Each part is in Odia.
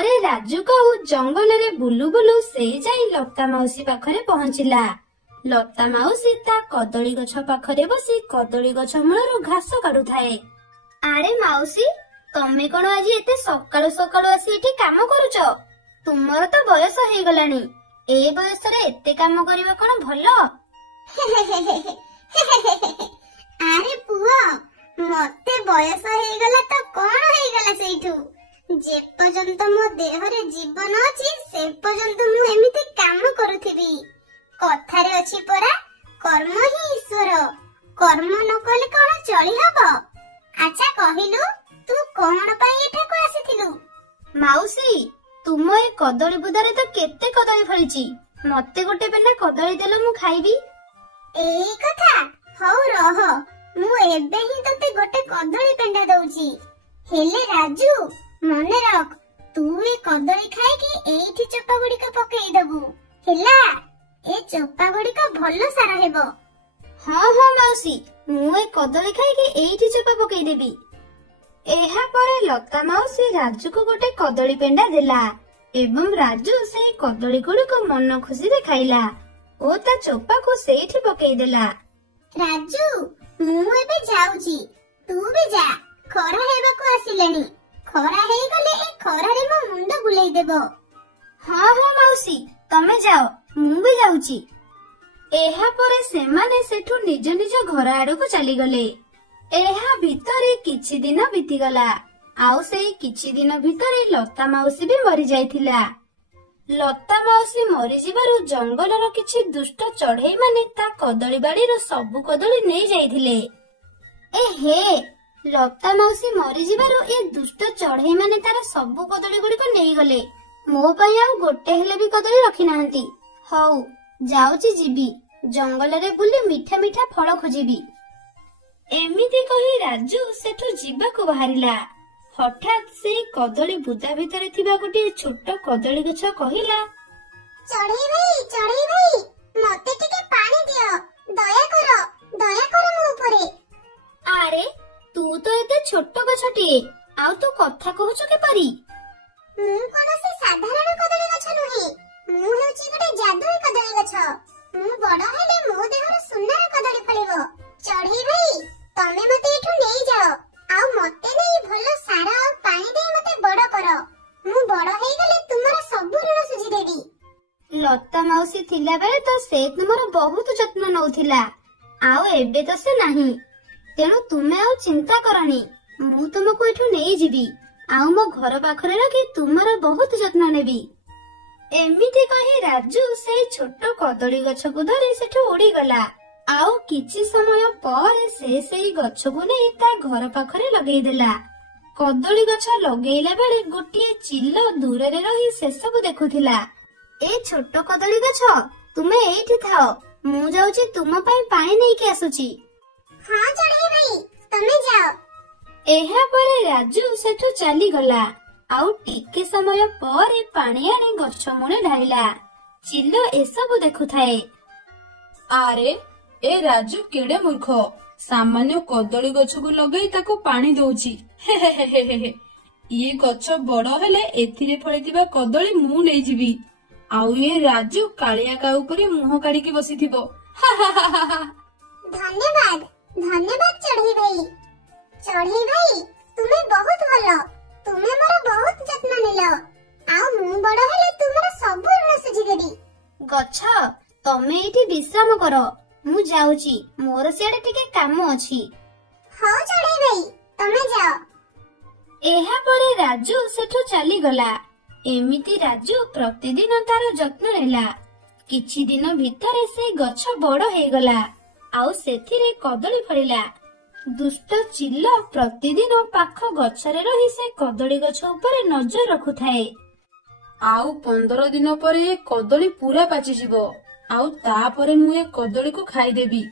ଥରେ ରାଜୁ କାଉ ଜଙ୍ଗଲରେ ବୁଲୁ ବୁଲୁ ସେ ଯାଇ ଲତା ମାଉସୀ ପାଖରେ ପହଞ୍ଚିଲା। ଲତା ମାଉସୀ ତା କଦଳୀ ଗଛ ପାଖରେ ବସି କଦଳୀ ଗଛ ମୂଳରୁ ଘାସ କାଢୁଥାଏ। ଆରେ ମାଉସୀ, ତମେ କଣ ଆଜି ଏତେ ସକାଳୁ ସକାଳୁ ଆସି ଏଠି କାମ କରୁଛ? ତୁମର ତ ବୟସ ହେଇଗଲାଣି, ଏ ବୟସରେ ଏତେ କାମ କରିବା କଣ ଭଲ? ଆରେ ପୁଅ, ମତେ ବୟସ ହେଇଗଲା ତ କଣ ହେଇଗଲା ସେଇଠୁ? ଯେ ପର୍ଯ୍ୟନ୍ତ ମୋ ଦେହରେ ଜୀବନ ଅଛି ସେ ପର୍ଯ୍ୟନ୍ତ ମୁଁ ଏମିତି କାମ କରୁଥିବି। କଥାରେ ଅଛି ପରା, କର୍ମ ହିଁ ଈଶ୍ୱର। କର୍ମ ନ କଲେ କଣ ଚଳି ହବ? ଆଚ୍ଛା କହିଲୁ, ତୁ କଣ ପାଇଁ ଏଠାକୁ ଆସିଥିଲୁ? ମାଉସୀ, ତୁମ ଏ କଦଳୀ ବୁଦାରେ ତ କେତେ କଦଳୀ ଫଳିଛି, ମତେ ଗୋଟେ ବେନା କଦଳୀ ଦେଲ, ମୁଁ ଖାଇବି। ଏଇ କଥା? ହଉ ରହ, ମୁଁ ଏବେ ହିଁ ତତେ ଗୋଟେ କଦଳୀ ପେଣ୍ଡା ଦଉଛି। ହେଲେ ରାଜୁ, ମନେ ରଖ, ତୁ ଏ କଦଳୀ ଖାଇକି ଏଇଠି ଚୋପା ଗୁଡିକ ପକେଇଦବୁ ହେଲା। ଏ ଚୋପା ଗୁଡିକ ଭଲ ସାର ହେବ। ହଁ ହଁ ମାଉସୀ, ମୁଁ ଏ କଦଳୀ ଖାଇକି ଏଇଠି ଚୋପା ପକେଇଦେବି। ଏହା ପରେ ଲତା ମାଉସୀ ରାଜୁକୁ ଗୋଟେ କଦଳୀ ପେଣ୍ଡା ଦେଲା ଏବଂ ରାଜୁ ସେଇ କଦଳୀ ଗୁଡିକୁ ମନ ଖୁସିରେ ଖାଇଲା ଓ ତା ଚୋପାକୁ ସେଇଠି ପକେଇଦେଲା। ରାଜୁ, ମୁଁ ଏବେ ଯାଉଛି, ତୁ ବି ଯା। ଖରା ହେବାକୁ ଆସିଲାଣି। ଖରା ହେଇଗଲେ ଏ ଖରାରେ ମୋ ମୁଣ୍ଡ ବୁଲେଇ ଦେବ। ହଁ ହଁ ମାଉସୀ, ତମେ ଯାଅ, ମୁଁ ବି ଯାଉଛି। ଏହା ପରେ ସେମାନେ ସେଠୁ ନିଜ ନିଜ ଘର ଆଡକୁ ଚାଲିଗଲେ। ଏହା ଭିତରେ କିଛି ଦିନ ବିତିଗଲା। ଆଉ ସେଇ କିଛି ଦିନ ଭିତରେ ଲତା ମାଉସୀ ବି ମରି ଯାଇଥିଲା। ଲତା ମାଉସୀ ମରିଯିବାରୁ ଜଙ୍ଗଲର କିଛି ଦୁଷ୍ଟ ଚଢେଇ ମାନେ ତା କଦଳୀ ବାଡିରୁ ସବୁ କଦଳୀ ନେଇ ଯାଇଥିଲେ। ହେ, ଲତା ମାଉସୀ ମରିଯିବାରୁ ଏ ଦୁଷ୍ଟ ଚଢେଇ ମାନେ ତାର ସବୁ କଦଳୀ ଗୁଡିକ ନେଇଗଲେ। ମୋ ପାଇଁ ଆଉ ଗୋଟେ ହେଲେ ବି କଦଳୀ ରଖିନାହାନ୍ତି। ହଉ, ଯାଉଛି, ଯିବି ଜଙ୍ଗଲରେ ବୁଲି ମିଠା ମିଠା ଫଳ ଖୋଜିବି। ଏମିତି କହି ରାଜୁ ସେଠୁ ଯିବାକୁ ବାହାରିଲା। ହଠାତ୍ ସେଇ କଦଳୀ ବୁଦା ଭିତରେ ଥିବା ଗୋଟିଏ ଛୋଟ କଦଳୀ ଗଛ କହିଲା, ଚଢେଇ ଭାଇ, ମତେ ଟିକେ ପାଣି ଦିଅ, ଦୟା କର ମୋ ଉପରେ। ଆରେ, ତୁ ତ ଏତେ ଛୋଟ ଗଛଟିଏ, ଆଉ ତୁ କଥା କହୁଛୁ କିପରି? ମୁଁ କୌଣସି ସାଧାରଣ କଦଳୀ ଗଛ ନୁହେଁ, ମୁଁ ହେଉଛି ଗୋଟେ ଜାଦୁଇ କଦଳୀ ଗଛ। ମୁଁ ବଡ ହେଲେ ମୋ ଦେହରୁ ସୁନାର କଦଳୀ ଫଳିବ। ଚଢେଇ ଭାଇ, ତମେ ମତେ ଏଠୁ ନେଇଯାଅ, ଆଉ ମତେ ନେଇ ଭଲ ସାର ଆଉ ପାଣି ଦେଇ ମତେ ବଡ କର। ମୁଁ ବଡ ହେଇଗଲେ ତୁମର ସବୁ ଋଣ ସୁଝିଦେବି। ଲତା ମାଉସୀ ଥିଲା ବେଳେ ତ ସେ ତୁମର ବହୁତ ଯତ୍ନ ନଉଥିଲା, ଆଉ ଏବେ ତ ସେ ନାହିଁ। ତେଣୁ ତୁମେ ଆଉ ଚିନ୍ତା କରନି, ମୁଁ ତୁମକୁ ଏଠୁ ନେଇଯିବି ଆଉ ମୋ ଘର ପାଖରେ ରଖି ତୁମର ବହୁତ ଯତ୍ନ ନେବି। ଏମିତି କହି ରାଜୁ ସେଇ ଛୋଟ କଦଳୀ ଗଛକୁ ଧରି ସେଠୁ ଉଡିଗଲା। ଆଉ କିଛି ସମୟ ପରେ ସେ ସେଇ ଗଛକୁ ନେଇ ତା ଘର ପାଖରେ ଲଗେଇଦେଲା। କଦଳୀ ଗଛ ଲଗେଇଲା ବେଳେ ଗୋଟିଏ ଚିଲ ଦୂରରେ ରହି ସେସବୁ ଦେଖୁଥିଲା। ଏ ଛୋଟ କଦଳୀ ଗଛ, ତୁମେ ଏଇଠି ଥାଅ, ମୁଁ ଯାଉଛି ତୁମ ପାଇଁ ପାଣି ନେଇକି ଆସୁଛି। ହଁ ଚଢେଇ ଭାଇ, ତମେ ଯାଅ। ଏହା ପରେ ରାଜୁ ସେଠୁ ଚାଲିଗଲା। ଆଉ ଟିକେ ସମୟ ପରେ ପାଣି ଆଣି ଗଛ ମୂଳେ ଢାଳିଲା। ଚିଲ ଏସବୁ ଦେଖୁଥାଏ। ଆରେ, ଏ ରାଜୁ କେଡେ ମୂର୍ଖ, ସାମାନ୍ୟ କଦଳୀ ଗଛକୁ ଲଗେଇ ତାକୁ ପାଣି ଦଉଛି। ଇଏ ଗଛ ବଡ ହେଲେ ଏଥିରେ ଫଳିଥିବା କଦଳୀ ମୁଁ ନେଇଯିବି, ଆଉ ଏ ରାଜୁ କାଳିଆ କାଉ ଉପରେ ମୁହଁ କାଢିକି ବସିଥିବ। ଧନ୍ୟବାଦ ଚଢେଇ ଭାଇ। ଚଢେଇ ଭାଇ, ତୁମେ ବହୁତ ଭଲ, ତୁମେ ମୋର ବହୁତ ଯତ୍ନ ନେଲ, ଆଉ ମୁଁ ବଡ ହେଲେ ତୁମର ସବୁ ଋଣ ସୁଝିଦେବି। ଗଛ, ତମେ ଏଇଠି ବିଶ୍ରାମ କର, ମୁଁ ଯାଉଛି, ମୋର ସିଆଡେ ଟିକେ କାମ ଅଛି। ହଉ ଚଢେଇ ଭାଇ, ତମେ ଯାଅ। ଏହା ପରେ ରାଜୁ ସେଠୁ ଚାଲିଗଲା। ଏମିତି ରାଜୁ ପ୍ରତିଦିନ ତାର ଯତ୍ନ ନେଲା। କିଛି ଦିନ ଭିତରେ ସେ ଗଛ ବଡ ହେଇଗଲା, ଆଉ ସେଥିରେ କଦଳୀ ଫଳିଲା। ଦୁଷ୍ଟ ଚିଲ ପ୍ରତିଦିନ ପାଖ ଗଛରେ ରହି ସେ କଦଳୀ ଗଛ ଉପରେ ନଜର ରଖୁଥାଏ। ଆଉ 15 ଦିନ ପରେ ଏ କଦଳୀ ପୁରା ପାଚିଯିବ, ଆଉ ତାପରେ ମୁଁ ଏ କଦଳୀକୁ ଖାଇଦେବି।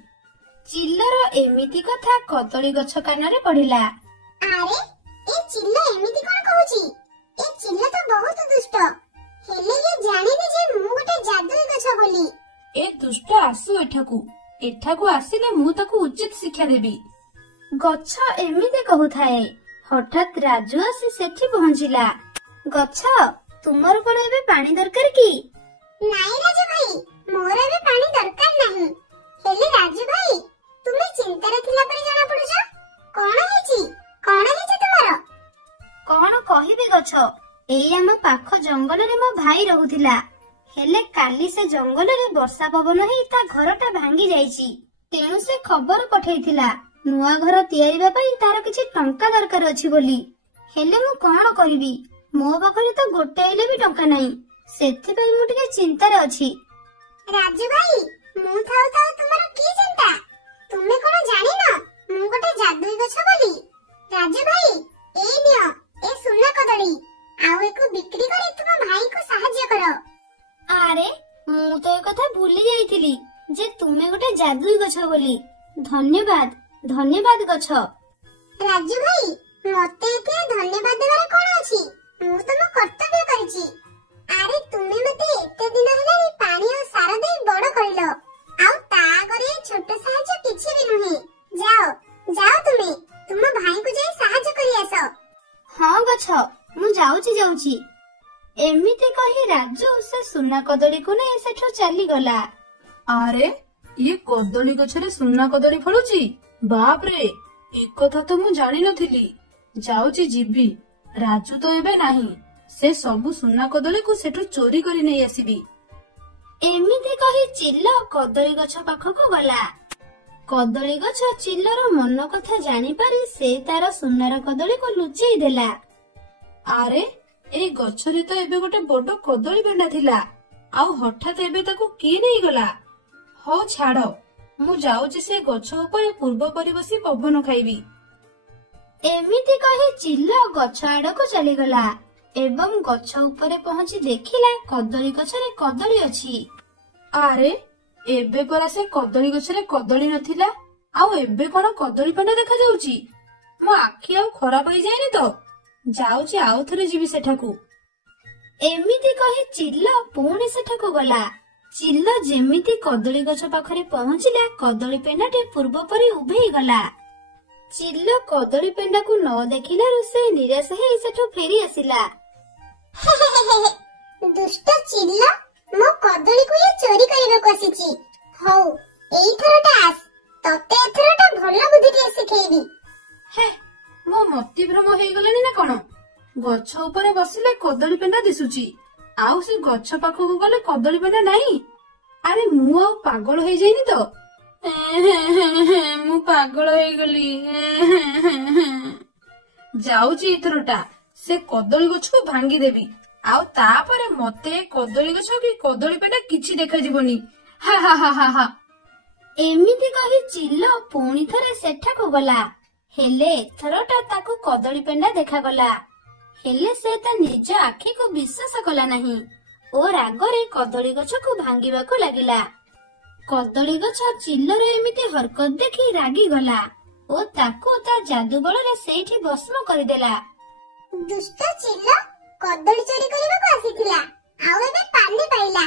ଚିଲର ଏମିତି କଥା କଦଳୀ ଗଛ କାନରେ ପଡିଲା। ଆରେ, ଏ ଚିଲ ଏମିତି କଣ କହୁଛି? ଏ ଚିଲ ତ ବହୁତ ଦୁଷ୍ଟ। ହେଲେ ଇଏ ଜାଣିନି ଯେ ମୁଁ ଗୋଟେ ଜାଦୁଇ ଗଛ ବୋଲି। ଏ ଦୁଷ୍ଟ ଆସୁ ଏଠାକୁ ଆସିଲେ ମୁଁ ତାକୁ ଉଚିତ ଶିକ୍ଷା ଦେବି। ଗଛ ଏମିତି କହୁଥାଏ। ହଠାତ୍ ରାଜୁ ଆସି ସେଠି ପହଞ୍ଚିଲା। ଗଛ ତୁମର କଣ ଏବେ ପାଣି ଦରକାର କି? ନାଇଁ ରାଜୁ ଭାଇ, ମୋର ଏବେ ପାଣି ଦରକାର ନାହିଁ। ହେଲେ ରାଜୁ ଭାଇ, ତୁମେ ଚିନ୍ତାରେ ଥିଲା ପରି ଜଣା ପଡୁଛ। କଣ ହେଇଛି? କଣ ହେଇଛି ତୁମର? କଣ କହିବି ଗଛ, ଏଇ ଆମ ପାଖ ଜଙ୍ଗଲରେ ମୋ ଭାଇ ରହୁଥିଲା। ହେଲେ କାଲି ସେ ଜଙ୍ଗଲରେ ବର୍ଷା ପବନ ହେଇ ତା ଘରଟା ଭାଙ୍ଗି ଯାଇଛି। ତେଣୁ ସେ ଖବର ପଠେଇଥିଲା ନୂଆ ଘର ତିଆରିବା ପାଇଁ ତାର କିଛି ଟଙ୍କା ଦରକାର ଅଛି ବୋଲି। ହେଲେ ମୁଁ କଣ କରିବି, ମୋ ପାଖରେ ତ ଗୋଟେ ହେଲେ ବି ଟଙ୍କା ନାହିଁ। ସେଥିପାଇଁ ମୁଁ ଟିକେ ଚିନ୍ତାରେ ଅଛି। ରାଜୁ ଭାଇ, ମୁଁ ଥାଉ ଥାଉ ତୁମର କି ଚିନ୍ତା? ତୁମେ କଣ ଜାଣିନ ମୁଁ ଗୋଟେ ଜାଦୁଇ ଗଛ ବୋଲି? ରାଜୁ ଭାଇ, ଏଇ ନିଅ ଏ ସୁନା କଦଳୀ, ଆଉ ଏକୁ ବିକ୍ରି କରି ତୁମ ଭାଇକୁ ସାହାଯ୍ୟ କର। ଆରେ, ମୁଁ ତ ଏ କଥା ଭୁଲି ଯାଇଥିଲି ଯେ ତୁମେ ଗୋଟେ ଜାଦୁଇ ଗଛ ବୋଲି। ଧନ୍ୟବାଦ, ଧନ୍ୟବାଦ ଗଛ। ରାଜୁ ଭାଇ, ମତେ ଏଥିରେ ଧନ୍ୟବାଦ ଦେବାର କଣ ଅଛି? ମୁଁ ତ ମୋ କର୍ତ୍ତବ୍ୟ କରିଛି। ଆରେ ତୁମେ ମତେ ଏତେ ଦିନ ହେଲାଣି ପାଣି ଆଉ ସାର ଦେଇ ବଡ କରିଲ, ଆଉ ତା ଆଗରେ ଛୋଟ ସାହାଯ୍ୟ କିଛି ବି ନୁହେଁ। ଯାଅ ଯାଅ, ତୁମେ ତୁମ ଭାଇଙ୍କୁ ଯାଇ ସାହାଯ୍ୟ କରି ଆସ। ହଁ ଗଛ, ମୁଁ ଯାଉଛି। ଏମିତି କହି ରାଜୁ ସେ ସୁନା କଦଳୀକୁ ନେଇ ସେଠୁ ଚାଲିଗଲା। ଆରେ, ଇଏ କଦଳୀ ଗଛରେ ସୁନା କଦଳୀ ଫଳୁଛି? ବାପରେ, ଏକଥା ତ ମୁଁ ଜାଣିନଥିଲି। ଯାଉଛି ଯିବି। ରାଜୁ ତ ଏବେ ନାହିଁ, ସେ ସବୁ ସୁନା କଦଳୀକୁ ସେଠୁ ଚୋରି କରି ନେଇ ଆସିବି। ଏମିତି କହି ଚିଲ କଦଳୀ ଗଛ ପାଖକୁ ଗଲା। କଦଳୀ ଗଛ ଚିଲର ମନ କଥା ଜାଣିପାରି ସେ ତାର ସୁନାର କଦଳୀକୁ ଲୁଚେଇ ଦେଲା। ଆରେ, ଏଇ ଗଛରେ ତ ଏବେ ଗୋଟେ ବଡ କଦଳୀ ପେଣ୍ଡା ଥିଲା, ଆଉ ହଠାତ୍ ଏବେ ତାକୁ କିଏ ନେଇଗଲା? ହଉ ଛାଡ, ମୁଁ ଯାଉଛି ସେ ଗଛ ଉପରେ ପୂର୍ବ ପରି ବସି ପବନ ଖାଇବି। ଏମିତି କହି ଚିଲ ଗଛ ଆଡକୁ ଚାଲିଗଲା ଏବଂ ଗଛ ଉପରେ ପହଞ୍ଚି ଦେଖିଲା କଦଳୀ ଗଛରେ କଦଳୀ ଅଛି। ଆରେ, ଏବେ ପରା ସେ କଦଳୀ ଗଛରେ କଦଳୀ ନଥିଲା, ଆଉ ଏବେ କଣ କଦଳୀ ପେଣ୍ଡା ଦେଖାଯାଉଛି? ମୋ ଆଖି ଆଉ ଖରାପ ହେଇଯାଇନି ତ? ଯାଉଛି ଆଉ ଥରେ ଯିବି ସେଠାକୁ। ଏମିତି କହି ଚିଲ ପୁଣି ସେଠାକୁ ଗଲା। ଚିଲ ଯେମିତି କଦଳୀ ଗଛ ପାଖରେ ପହଞ୍ଚିଲା, କଦଳୀ ପେଣ୍ଡାଟି ପୂର୍ବ ପରି ଉଭେଇ ଗଲା। ଚିଲ କଦଳୀ ପେଣ୍ଡାକୁ ନ ଦେଖିଲାରୁ ସେ ନିରାଶ ହେଇ ସେଠୁ ଫେରି ଆସିଲା। ଦୁଷ୍ଟ ଚିଲ, ମୋ କଦଳୀକୁ ଇଏ ଚୋରି କରିବାକୁ ଆସିଛି। ହଉ, ଏଇଥରଟା ଆସ, ତତେ ଏଥରଟା ଭଲ ବୁଦ୍ଧିଟିଏ ଶିଖେଇବି। ହେ, ମୋ ମତିଭ୍ରମ ହେଇଗଲାଣି ନା କଣ? ଗଛ ଉପରେ ବସିଲେ କଦଳୀ ପେଣ୍ଡା ଦିଶୁଛି, ଆଉ ସେ ଗଛ ପାଖକୁ ଗଲେ କଦଳୀ ପେଣ୍ଡା ନାହିଁ। ଆରେ, ମୁଁ ଆଉ ପାଗଳ ହେଇଯାଇନି ତ? ମୁଁ ପାଗଳ ହେଇଗଲି। ଯାଉଛି ଏଥରଟା ସେ କଦଳୀ ଗଛକୁ ଭାଙ୍ଗିଦେବି, ଆଉ ତାପରେ ମତେ କଦଳୀ ଗଛ କି କଦଳୀ ପେଣ୍ଡା କିଛି ଦେଖାଯିବନି। ହା ହା ହା ହା ହା। ଏମିତି କହି ଚିଲ ପୁଣି ଥରେ ସେଠାକୁ ଗଲା। ହେଲେ ଏଥରଟା ତାକୁ କଦଳୀ ପେଣ୍ଡା ଦେଖାଗଲା। ହେଲେ ସେ ତା ନିଜ ଆଖିକୁ ବିଶ୍ୱାସ କଲା ନାହିଁ ଓ ରାଗରେ କଦଳୀ ଗଛକୁ ଭାଙ୍ଗିବାକୁ ଲାଗିଲା। କଦଳୀ ଗଛ ଚିଲର ଏମିତି ହରକତ ଦେଖି ରାଗିଗଲା ଓ ତାକୁ ତା ଯାଦୁ ବଳରେ ସେଇଠି ଭସ୍ମ କରିଦେଲା। ଦୁଷ୍ଟ ଚିଲ କଦଳୀ ଚୋରି କରିବାକୁ ଆସିଥିଲା, ଆଉ ଏବେ ପାନି ପାଇଲା।